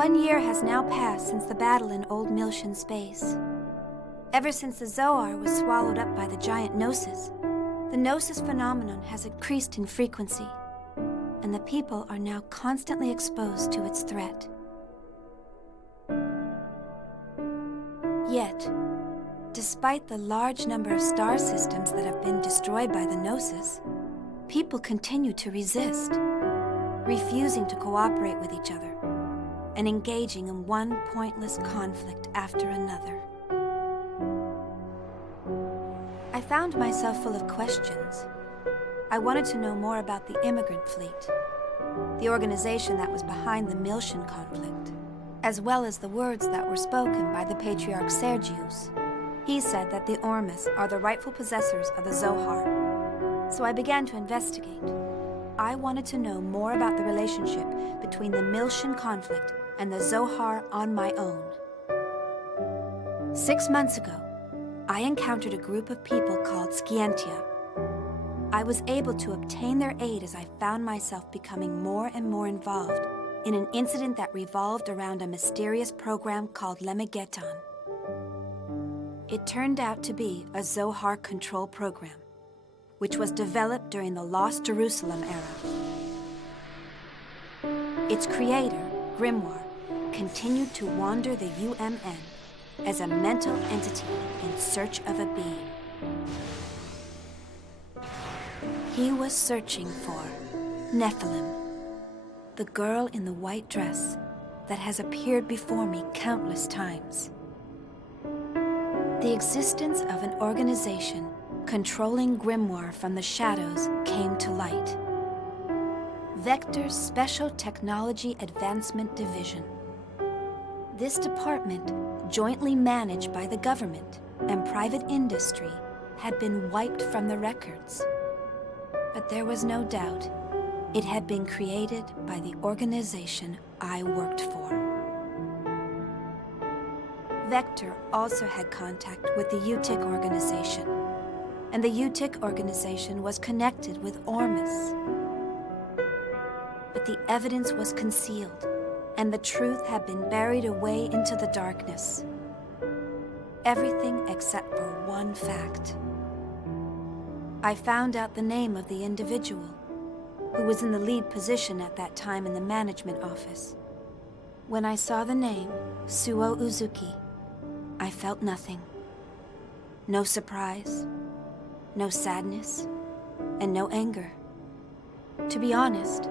1 year has now passed since the battle in Old Miltian space. Ever since the Zohar was swallowed up by the giant Gnosis, the Gnosis phenomenon has increased in frequency, and the people are now constantly exposed to its threat. Yet, despite the large number of star systems that have been destroyed by the Gnosis, people continue to resist, refusing to cooperate with each other, and engaging in one pointless conflict after another. I found myself full of questions. I wanted to know more about the immigrant fleet, the organization that was behind the Miltian conflict, as well as the words that were spoken by the patriarch Sergius. He said that the Ormus are the rightful possessors of the Zohar. So I began to investigate. I wanted to know more about the relationship between the Miltian conflict and the Zohar on my own. 6 months ago, I encountered a group of people called Scientia. I was able to obtain their aid as I found myself becoming more and more involved in an incident that revolved around a mysterious program called Lemegeton. It turned out to be a Zohar control program, which was developed during the Lost Jerusalem era. Its creator, Grimoire, continued to wander the UMN as a mental entity in search of a being. He was searching for Nephilim, the girl in the white dress that has appeared before me countless times. The existence of an organization controlling Grimoire from the shadows came to light. Vector's Special Technology Advancement Division. This department, jointly managed by the government and private industry, had been wiped from the records. But there was no doubt it had been created by the organization I worked for. Vector also had contact with the UTIC organization, and the UTIC organization was connected with Ormus. But the evidence was concealed, and the truth had been buried away into the darkness. Everything except for one fact. I found out the name of the individual who was in the lead position at that time in the management office. When I saw the name, Suo Uzuki, I felt nothing. No surprise, no sadness, and no anger. To be honest,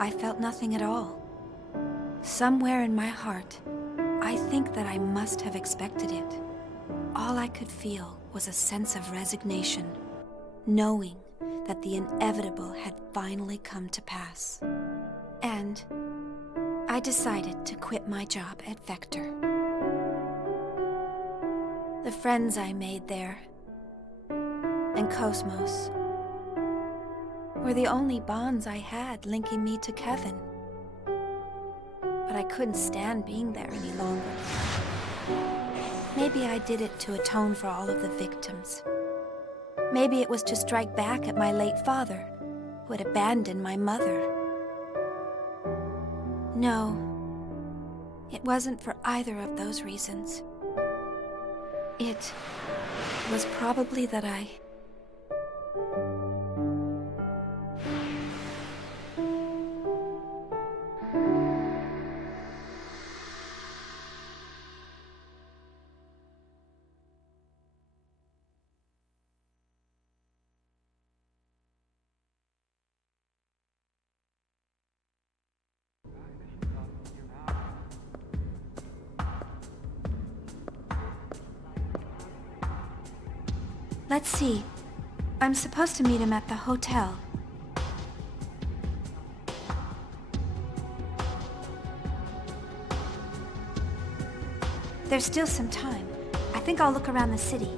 I felt nothing at all. Somewhere in my heart, I think that I must have expected it. All I could feel was a sense of resignation, knowing that the inevitable had finally come to pass. And I decided to quit my job at Vector. The friends I made there, and Cosmos, were the only bonds I had linking me to Kevin. But I couldn't stand being there any longer. Maybe I did it to atone for all of the victims. Maybe it was to strike back at my late father, who had abandoned my mother. No, it wasn't for either of those reasons. It was probably that I... Let's see. I'm supposed to meet him at the hotel. There's still some time. I think I'll look around the city.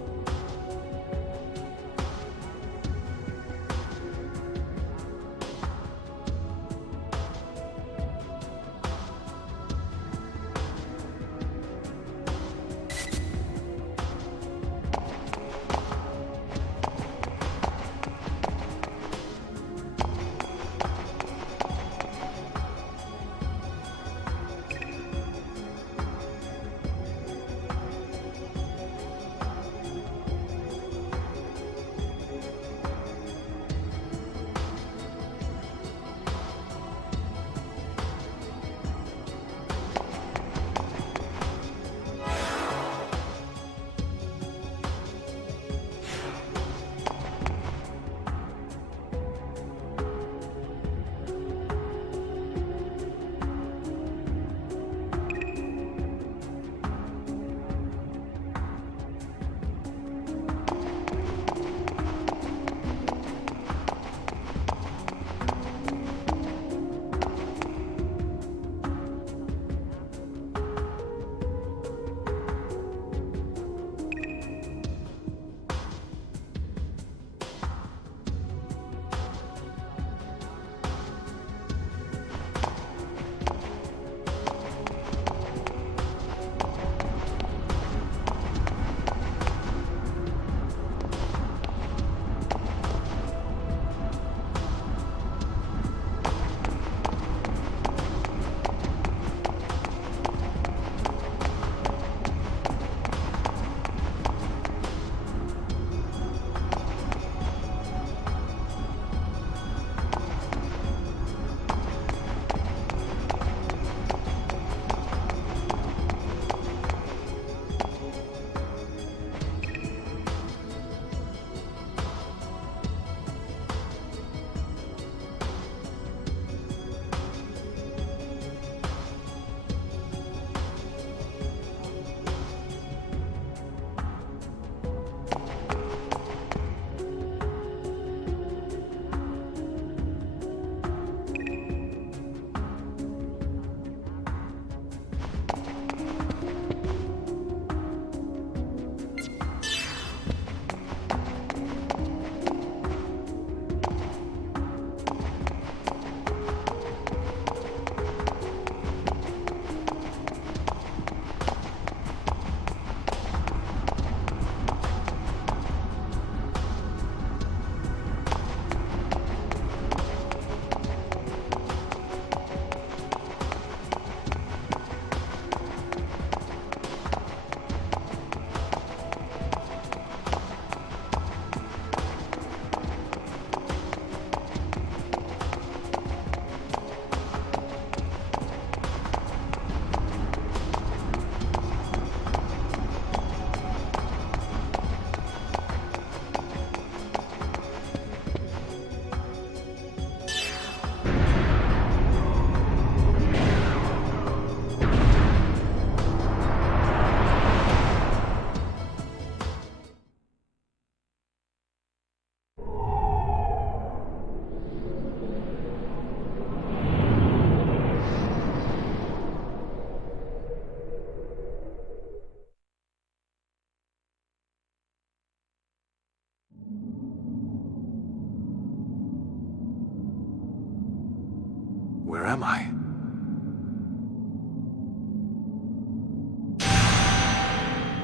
am I?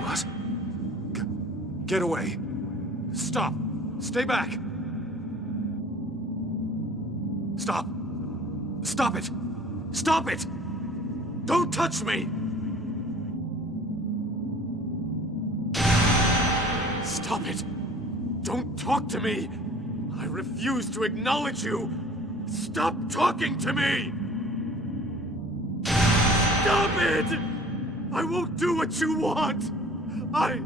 What? Get away! Stop! Stay back! Stop! Stop it! Stop it! Don't touch me! Stop it! Don't talk to me! I refuse to acknowledge you! Stop talking to me! Stop it! I won't do what you want! I...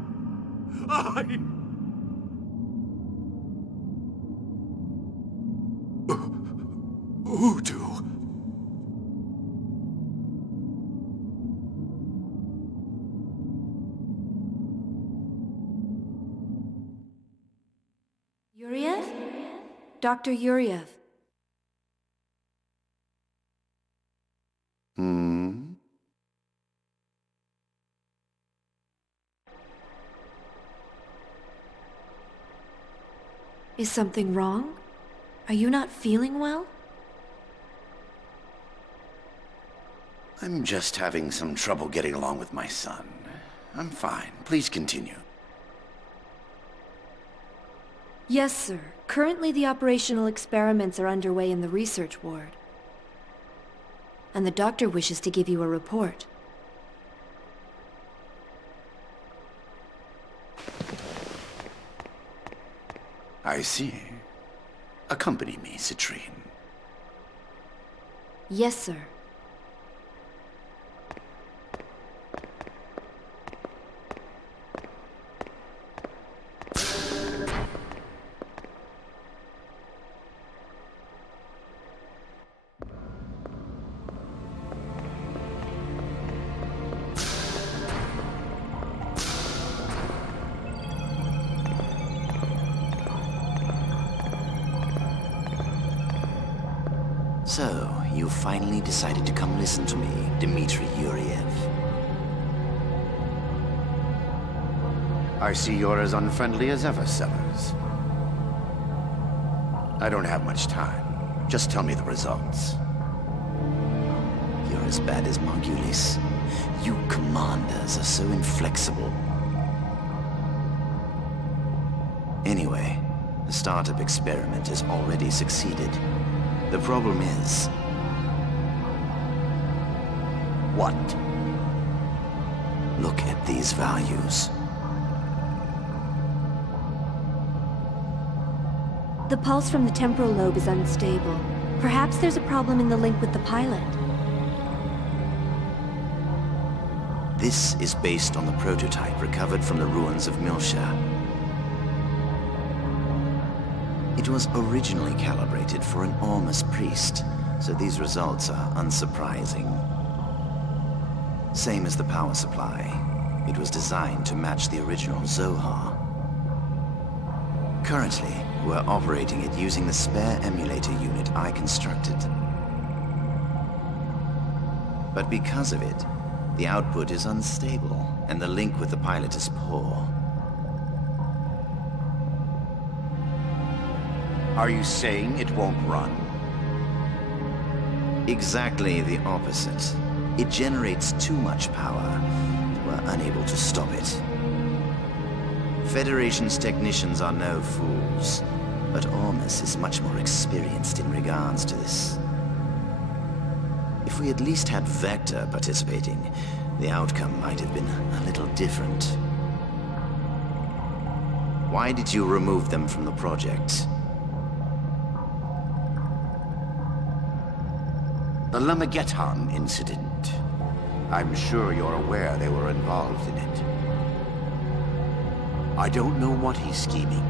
Voodoo. Yuriev? Dr. Yuriev. Is something wrong? Are you not feeling well? I'm just having some trouble getting along with my son. I'm fine. Please continue. Yes, sir. Currently the operational experiments are underway in the research ward. And the doctor wishes to give you a report. I see. Accompany me, Citrine. Yes, sir. So, you finally decided to come listen to me, Dmitri Yuriev. I see you're as unfriendly as ever, Sellers. I don't have much time. Just tell me the results. You're as bad as Margulis. You commanders are so inflexible. Anyway, the startup experiment has already succeeded. The problem is... What? Look at these values. The pulse from the temporal lobe is unstable. Perhaps there's a problem in the link with the pilot. This is based on the prototype recovered from the ruins of Milsha. It was originally calibrated for an Ormus priest, so these results are unsurprising. Same as the power supply. It was designed to match the original Zohar. Currently, we're operating it using the spare emulator unit I constructed. But because of it, the output is unstable, and the link with the pilot is poor. Are you saying it won't run? Exactly the opposite. It generates too much power. We're unable to stop it. Federation's technicians are no fools, but Ormus is much more experienced in regards to this. If we at least had Vector participating, the outcome might have been a little different. Why did you remove them from the project? The Lamageddon incident. I'm sure you're aware they were involved in it. I don't know what he's scheming,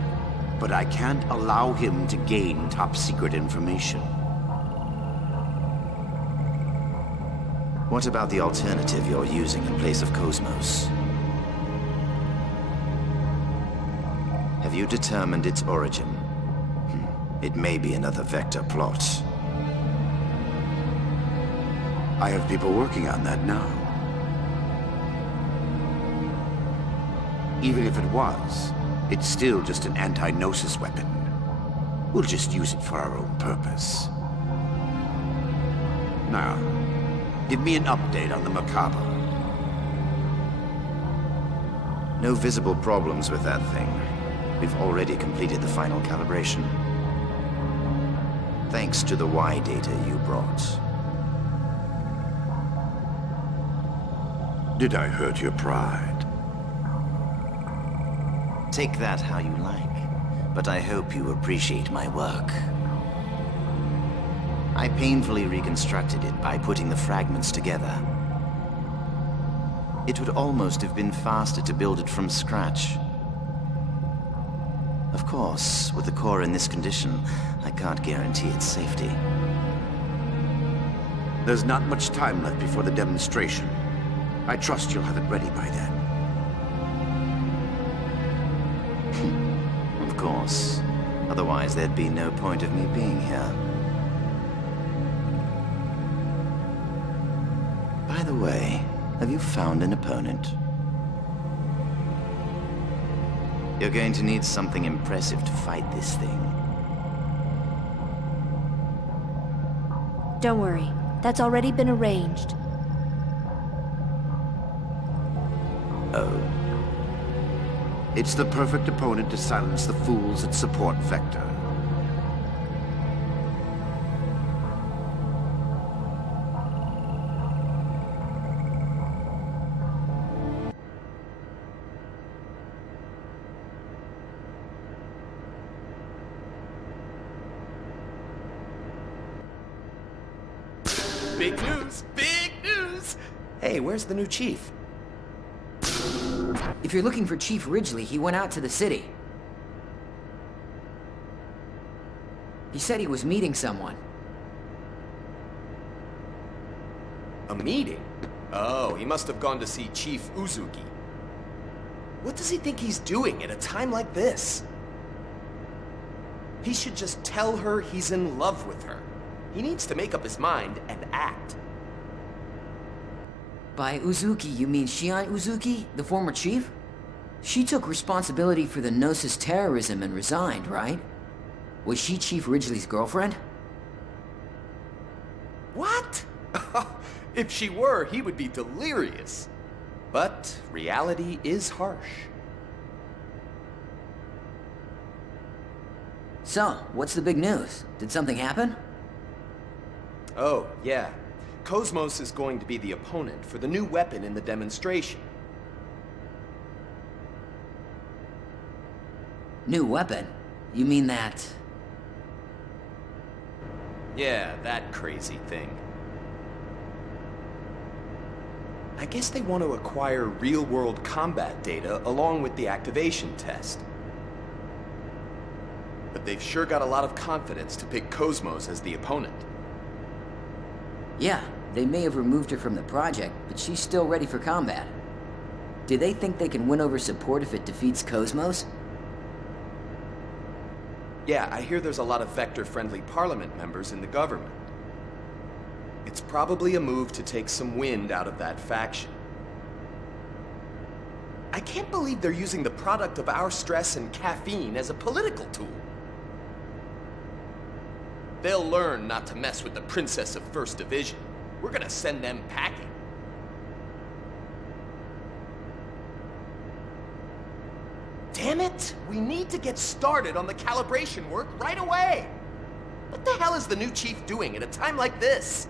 but I can't allow him to gain top-secret information. What about the alternative you're using in place of Cosmos? Have you determined its origin? It may be another Vector plot. I have people working on that now. Even if it was, it's still just an anti-Gnosis weapon. We'll just use it for our own purpose. Now, give me an update on the Macabre. No visible problems with that thing. We've already completed the final calibration. Thanks to the Y data you brought. Did I hurt your pride? Take that how you like, but I hope you appreciate my work. I painfully reconstructed it by putting the fragments together. It would almost have been faster to build it from scratch. Of course, with the core in this condition, I can't guarantee its safety. There's not much time left before the demonstration. I trust you'll have it ready by then. Of course. Otherwise, there'd be no point of me being here. By the way, have you found an opponent? You're going to need something impressive to fight this thing. Don't worry, that's already been arranged. Oh. It's the perfect opponent to silence the fools that support Vector. Big news! Big news! Hey, where's the new chief? If you're looking for Chief Ridgely, he went out to the city. He said he was meeting someone. A meeting? Oh, he must have gone to see Chief Uzuki. What does he think he's doing at a time like this? He should just tell her he's in love with her. He needs to make up his mind and act. By Uzuki, you mean Shion Uzuki, the former chief? She took responsibility for the Gnosis terrorism and resigned, right? Was she Chief Ridgely's girlfriend? What? If she were, he would be delirious. But reality is harsh. So, what's the big news? Did something happen? Oh, yeah. Cosmos is going to be the opponent for the new weapon in the demonstration. New weapon? You mean that... Yeah, that crazy thing. I guess they want to acquire real-world combat data along with the activation test. But they've sure got a lot of confidence to pick Cosmos as the opponent. Yeah, they may have removed her from the project, but she's still ready for combat. Do they think they can win over support if it defeats Cosmos? Yeah, I hear there's a lot of Vector-friendly Parliament members in the government. It's probably a move to take some wind out of that faction. I can't believe they're using the product of our stress and caffeine as a political tool. They'll learn not to mess with the Princess of First Division. We're gonna send them packing. Damn it! We need to get started on the calibration work right away! What the hell is the new chief doing at a time like this?